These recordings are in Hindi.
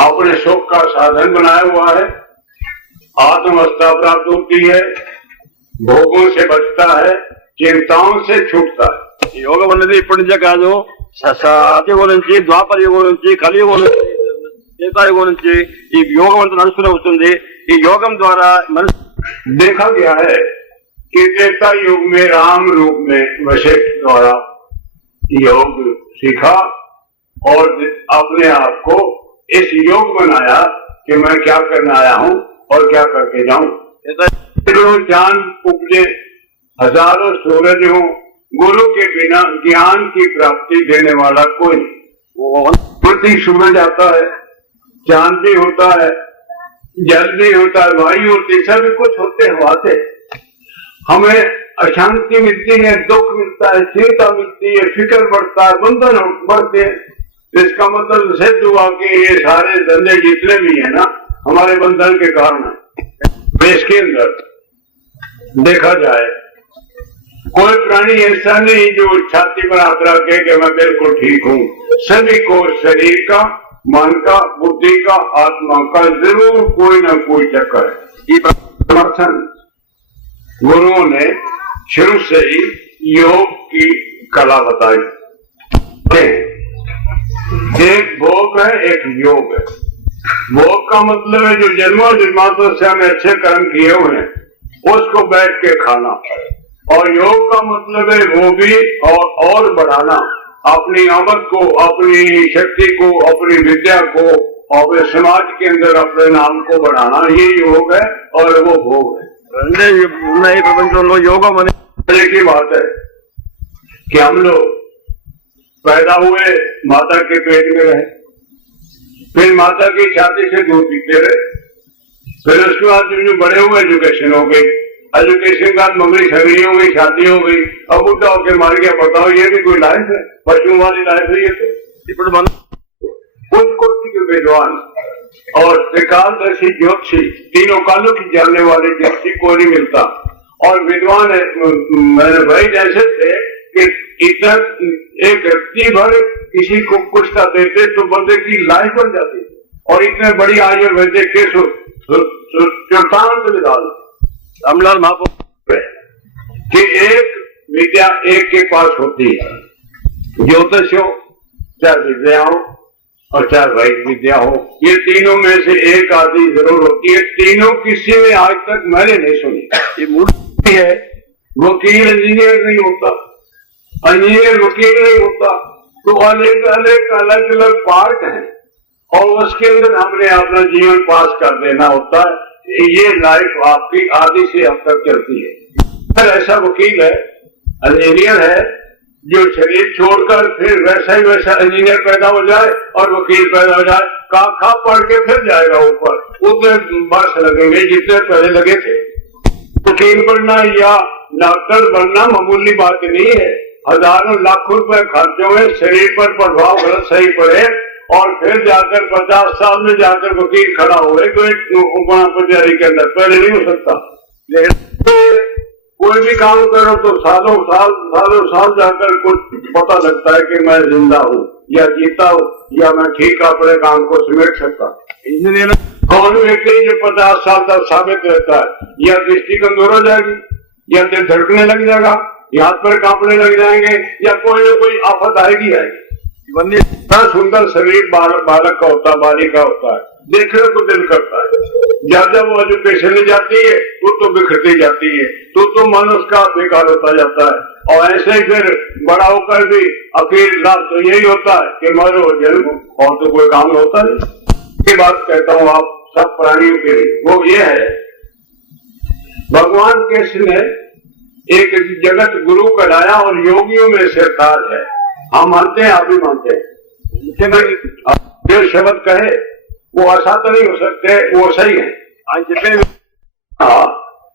अपने सुख का साधन बनाया हुआ है, आत्मवस्था प्राप्त होती है, भोगों से बचता है, चिंताओं से छूटता है। యోగం అనేది ఇప్పటి నుంచే కాదు, సత్యయుగం నుంచి, ద్వాపర యుగం నుంచి, కలియుగం నుంచి, త్రేతాయుగం నుంచి ఈ యోగం అంతా నడుస్తూనే వస్తుంది। ఈ యోగం ద్వారా మనిషి देखा गया है कि त्रेता युग में राम रूप में वशिष्ठ द्वारा योग सीखा और अपने आप को इस योग बनाया कि मैं क्या करने आया हूं और क्या करके जाऊं। चांद उपजे, हजारों सूरज हो, गुरु के बिना ज्ञान की प्राप्ति देने वाला कोई नहीं। पृथ्वी सूरज आता है, चांद भी होता है, जल भी होता है, वायु होती है, सब कुछ होते हवा से। हमें अशांति मिलती है, दुख मिलता है, चिंता मिलती है, फिक्र बढ़ता है, बंधन बढ़ते हैं। इसका मतलब सिद्ध हुआ कि ये सारे धंधे जितने भी है ना, हमारे बंधन के कारण है। देश के अंदर देखा जाए कोई प्राणी ऐसा नहीं जो छाती पर हाथ रख के कि मैं बिल्कुल ठीक हूं। सभी को शरीर का, मन का, बुद्धि का, आत्मा का जरूर कोई ना कोई चक्कर है। ये समर्थन गुरुओं ने शुरू से ही योग की कला बताई। एक भोग है, एक योग है। भोग का मतलब है जो जन्मों जन्मांतरों से हमें अच्छे कर्म किए हुए हैं उसको बैठ के खाना, और योग का मतलब है वो भी और बढ़ाना, अपनी आमद को, अपनी शक्ति को, अपनी विद्या को, और समाज के अंदर अपने नाम को बढ़ाना, ये योग है और वो भोग है। ప్రపంచంలో యోగం मजे की बात है कि हम लोग पैदा हुए, माता के पेट में रहे, फिर माता की छाती से दूध पीते रहे, फिर उसके बाद जो बड़े हुए एजुकेशन हो गई, एजुकेशन के बाद मम्मी सगड़ी हो गई, शादी हो गई, अब बुढ़ा होकर मार गया। बताओ ये भी कोई लाइफ है? पशुओं वाली लाइफ है ये तो। कुछ कोटि के विद्वान और त्रिकालदर्शी ज्योतिषी, तीनों कालों की जानने वाले ज्योतिषी को नहीं मिलता। और विद्वान मेरे भाई जैसे थे कि इतना एक व्यक्ति भर किसी को कुछ का देते तो बंदे की लाइफ बन जाती, और इतने बड़ी आयुर्वेदिक के रामलाल महापुरुष कि एक विद्या एक के पास होती है, ज्योतिष हो, चाहे विद्या हो और चाहे वैदिक विद्या हो, ये तीनों में से एक आदि जरूर होती है। तीनों किसी में आज तक मैंने नहीं सुनी। ये मूर्ति है, वकील इंजीनियर नहीं होता, इंजीनियर वकील नहीं होता, तो अलग अलग पार्ट हैं और उसके अंदर हमने अपना जीवन पास कर देना होता है। ये लाइफ आपकी आदि से अब तक चलती है। फिर ऐसा वकील है, इंजीनियर है जो शरीर छोड़कर फिर वैसा ही वैसा इंजीनियर पैदा हो जाए और वकील पैदा हो जाए, खा पढ़ के फिर जाएगा ऊपर, उतने वर्ष लगेंगे जितने पहले लगे थे। वकील बनना या डॉक्टर बनना मामूली बात नहीं है। हजारों लाखों रुपए खर्च हुए, शरीर पर प्रभाव गलत सही पड़े और फिर जाकर 50 साल में जाकर वकील खड़ा हुए कोई तैयारी के अंदर, पहले नहीं हो सकता। कोई भी काम करो तो सालों साल जाकर कुछ पता लगता है कि मैं जिंदा हूँ या जीता हूँ या मैं ठीक अपने काम को समेट सकता। इंजीनियर कौन व्यक्ति जो 50 साल तक साबित रहता है, या दृष्टि कमजोर हो जाएगी, या दिल धड़कने लग जाएगा, या हाथ पैर कांपने लग जाएंगे, या कोई आफत आएगी। इतना सुंदर शरीर बालक का होता है, बालिका होता है, देखने को दिल करता है। जब वो एजुकेशन में जाती है तो बिखरती जाती है, तो मन उसका बेकार होता जाता है। और ऐसे ही फिर बड़ा होकर भी आखिर लाभ तो यही होता है कि मरो जन्म, और तो कोई काम होता नहीं। ये बात कहता हूँ आप सब प्राणियों के लिए, वो ये है भगवान कृष्ण ने एक जगत गुरु कराया और योगियों में सरकार है। हम मानते हैं, आप भी मानते हैं। जो शब्द कहे वो ऐसा तो नहीं हो सकते, वो सही है। आज जितने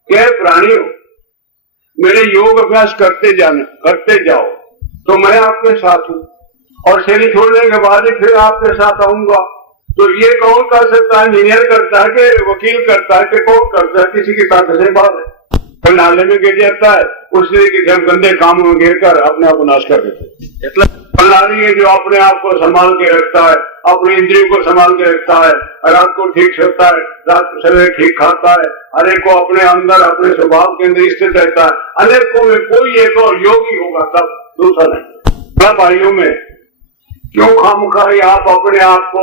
क्या प्राणियों मेरे योग अभ्यास करते जाओ तो मैं आपके साथ हूँ, और शरीर छोड़ने के बाद ही फिर आपके साथ आऊंगा। तो ये कौन कर सकता है? इंजीनियर करता है कि वकील करता है कि कौन करता है? किसी की ताकत से बात है। नाले में गिर जाता है, उस तरीके से हम गंदे कामों में गिर कर अपने आप को नाश कर देते हैं। नारी है जो अपने आप को संभाल के रखता है, अपनी इंद्रियों को संभाल के रखता है, रात को ठीक सोता है, रात को सवेरे ठीक खाता है, हर एक को अपने अंदर अपने स्वभाव के अंदर स्थित रहता है। अनेकों में कोई एक और योगी होगा, तब दूसरा नहीं। भाइयों में क्यों खामखाई आप अपने आप को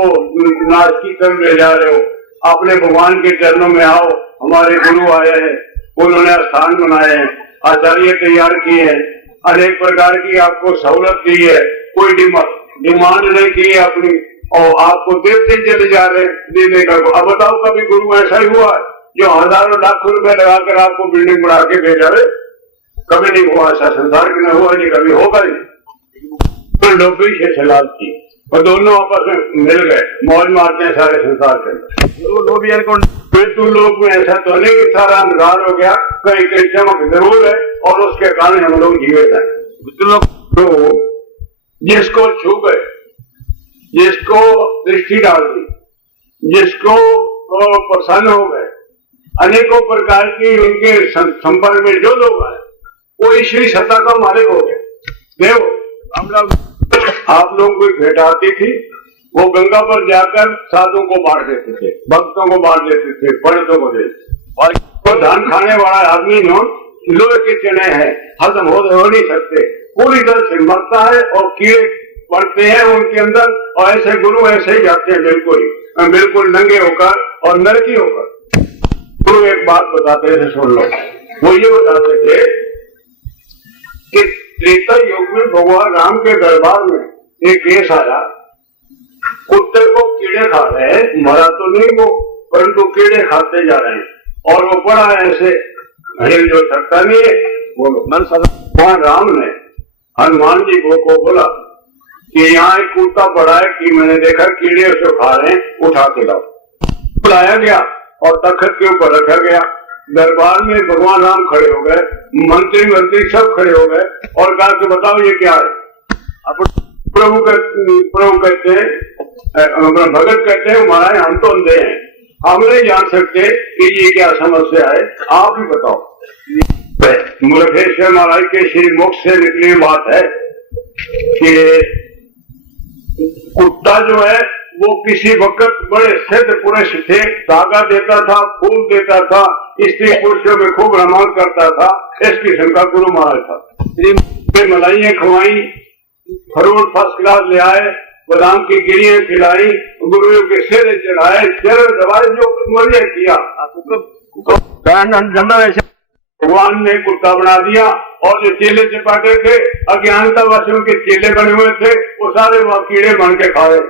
नाश की तरफ ले जा रहे हो? अपने भगवान के चरणों में आओ। हमारे गुरु आए हैं, उन्होंने स्थान बनाए हैं, आचार्य तैयार किए हैं, अनेक प्रकार की आपको सहूलत दी है, कोई डिमांड नहीं की है अपनी, और आपको देते चले जा रहे देने का। अब बताओ कभी गुरु ऐसा ही हुआ है जो हजारों लाखों रुपए लगाकर आपको बिल्डिंग बना के भेजा रहे? कभी नहीं हुआ ऐसा, संसार में न हुआ, नहीं कभी होगा नहीं। तो लोभी से सलाह की और दोनों आपस में मिल गए, मौज मारते हैं सारे संसार के अंदर। तू लोग में ऐसा तो नहीं कि सारा अंधकार हो गया, कहीं कहीं चमक जरूर है और उसके कारण हम लोग जीवित हैं। तो जिसको छू गए, जिसको दृष्टि डाल दी, जिसको प्रसन्न हो गए, अनेकों प्रकार की उनके संपर्क में जो लोग आए वो ईश्वरी सत्ता का मालिक हो गए। देव आप लोग कोई भेंट आती थी, वो गंगा पर जाकर साधुओं को बांट देते थे, भक्तों को बांट देते थे, पंडितों को देते। और तो धान खाने वाला आदमी लोहे के चने हैं, हजम हो नहीं सकते, पूरी तरह से मरता है और कीड़े पड़ते हैं उनके अंदर, और ऐसे गुरु ऐसे ही जाते हैं बिल्कुल नंगे होकर और नरकी होकर। गुरु एक बात बताते थे, सुन लो। वो ये बताते थे कि त्रेता युग में भगवान राम के दरबार में एक केस आया, कुत्ते को कीड़े खा रहे हैं, मरा तो नहीं वो, परंतु कीड़े खाते जा रहे हैं, और वो पड़ा ऐसे हिल जो सकता नहीं है। बोलो भगवान राम ने हनुमान जी को बोला कि यहाँ एक कुत्ता पड़ा है कि मैंने देखा कीड़े उसको खा रहे हैं, उठा के लाओ। बुलाया गया और तख्त के ऊपर रखा गया। दरबार में भगवान राम खड़े हो गए, मंत्री सब खड़े हो गए और कहा कि बताओ ये क्या है? प्रभु कहते हैं, भगत कहते हैं महाराज हम तो अंधे हैं, हम नहीं जान सकते कि ये क्या समस्या है, आप ही बताओ। मुलखेश्वर महाराज के श्री मुख से निकली बात है कि कुत्ता जो है वो किसी वक्त बड़े सिद्ध पुरुष थे, धागा देता था, फूल देता था, स्त्री पुरुषों में खूब रमान करता था, इस किस्म का गुरु महाराज था। मलाइयां खवाई, फरूट फर्स्ट क्लास ले आए, बादाम की गिरियां खिलाई, गुरुओं के सिर चढ़ाए, सिर दबाए, जो मर्जी किया। भगवान ने कुत्ता बना दिया और जो चेले चिपाटे थे, अज्ञानता वासियों के चेले बने हुए थे, वो सारे वहां कीड़े बन के खा रहे,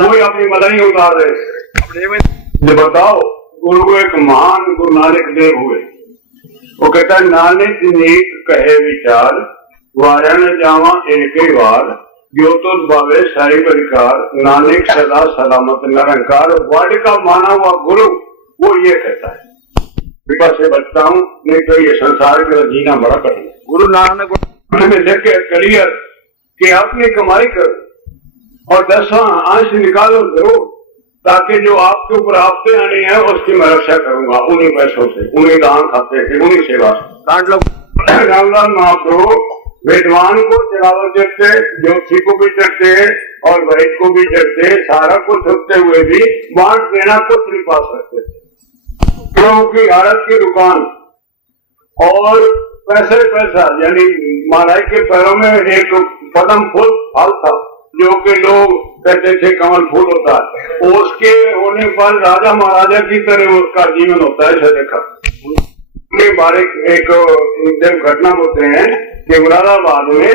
वही अपनी मलाई उतार रहे। बताओ, गुरु एक महान गुरु नानक देव हुए। वो कहता है नानक नीक कहे विचार, वारा न जावा एक ही बार, जो तो भावे सारी परिकार, नानक सदा सलामत निरंकार। वर्ड का माना हुआ गुरु वो ये कहता है, कृपा से बचता हूँ, नहीं तो ये संसार के जीना बड़ा कठिन। गुरु नानक में लेके करियर कि अपनी कमाई करो और 10वां अंश निकालो जरूर, ताकि जो आपके ऊपर आपसे आनी है उसकी मैं रक्षा करूंगा, उन्हीं पैसों से, उन्हीं दान खाते थे, उन्हीं सेवा से। रामलाल महाप्रभु विद्वान को चढ़ावा चढ़ते, ज्योति को भी चढ़ते और वैद को भी चढ़ते, सारा कुछ होते हुए भी बांट देना कुछ नहीं पा सकते थे। प्रभु की आरत की दुकान और पैसे पैसा, यानी महाराज के पैरों में एक पदम फूल फल था, जो कि लोग कहते थे कमल फूल होता है, उसके होने पर राजा महाराजा की तरह उसका जीवन होता है। ऐसा देखा बारे एक घटना होते हैं कि मुरादाबाद में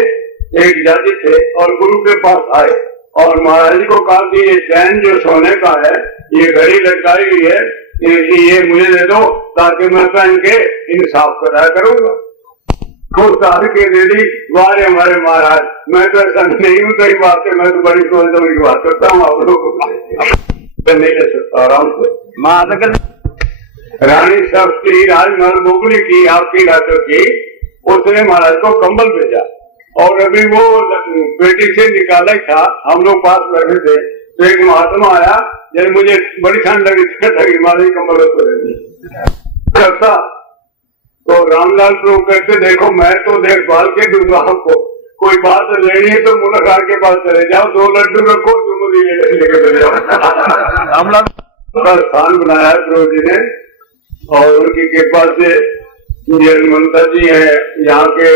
एक जज थे और गुरु के पास आए और महाराज को कहा कि ये चैन जो सोने का है, ये घड़ी लटकाई हुई है, ये मुझे दे दो ताकि मैं पहन के इंसाफ कराया करूंगा। तो सार के रेडी, वारे हमारे महाराज, मैं तो ऐसा नहीं हूँ, कई बात है, मैं तो बड़ी सोच समझ की बात करता हूँ, आप लोगों को नहीं ले सकता आराम से। रानी सस्ती राजमहल मुगली की, आपकी राजो की, उसने महाराज को कंबल भेजा और अभी वो पेटी से निकाला ही था, हम लोग पास बैठे थे, तो एक महात्मा आया, जब मुझे बड़ी ठंड लगी, महाराज कंबल करता तो रामलाल प्रभु कहते देखो मैं तो देखभाल के दूंगा आपको, कोई बात लेनी है तो मुलाकात के पास चले जाओ, 2 लड्डू रखो, चुनरी लेके चले जाओ। रामलाल का स्थान बनाया है प्रभु जी ने, और उनकी कृपा से ये ममता जी है यहाँ के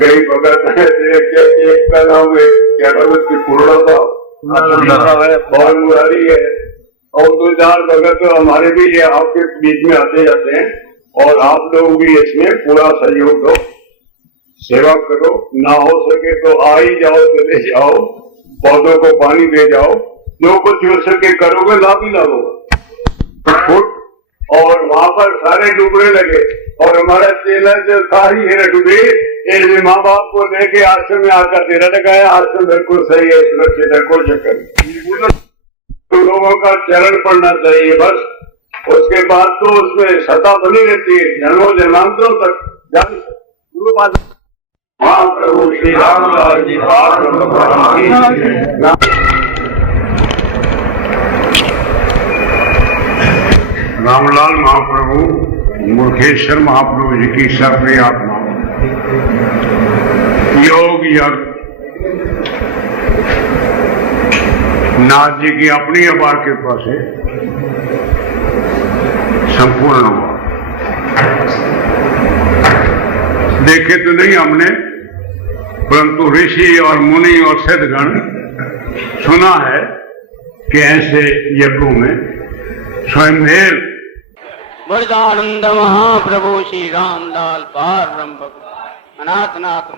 कई भगत है। एक का नाम है क्या भगत की पूर्णा था और मुरारी है, और 2-4 भगत तो हमारे भी ये आपके बीच में आते जाते हैं, और आप लोग भी इसमें पूरा सहयोग दो, सेवा करो, ना हो सके तो आ ही जाओ, चले जाओ, पौधों को पानी दे जाओ, जो कुछ हो सके करोगे लाभ ही लाभ होगा। फुट और वहां पर सारे डूबने लगे, और हमारा चेला जो था ही है डूबे, ऐसे माँ बाप को लेके आश्रम में आकर तेरा लगाया, आश्रम बिल्कुल सही है, सुरक्षित है, कोई चक्कर। तो लोगों का चरण पड़ना चाहिए बस, उसके बाद तो उसमें सत्ता बनी रहती है जन्मों जन्मांतरों तक। महाप्रभु श्री रामलाल जी रामलाल महाप्रभु मुखेश्वर महाप्रभु जी की सर्वप्रिय आत्मा योग यज्ञ नाथ जी की अपनी अपार कृपा से संपूर्ण हुआ। देखे तो नहीं हमने, परंतु ऋषि और मुनि और सिद्धगण सुना है कि ऐसे यज्ञों में स्वयं वरदानंद महाप्रभु श्री रामलाल पार ब्रह्म अनाथनाथ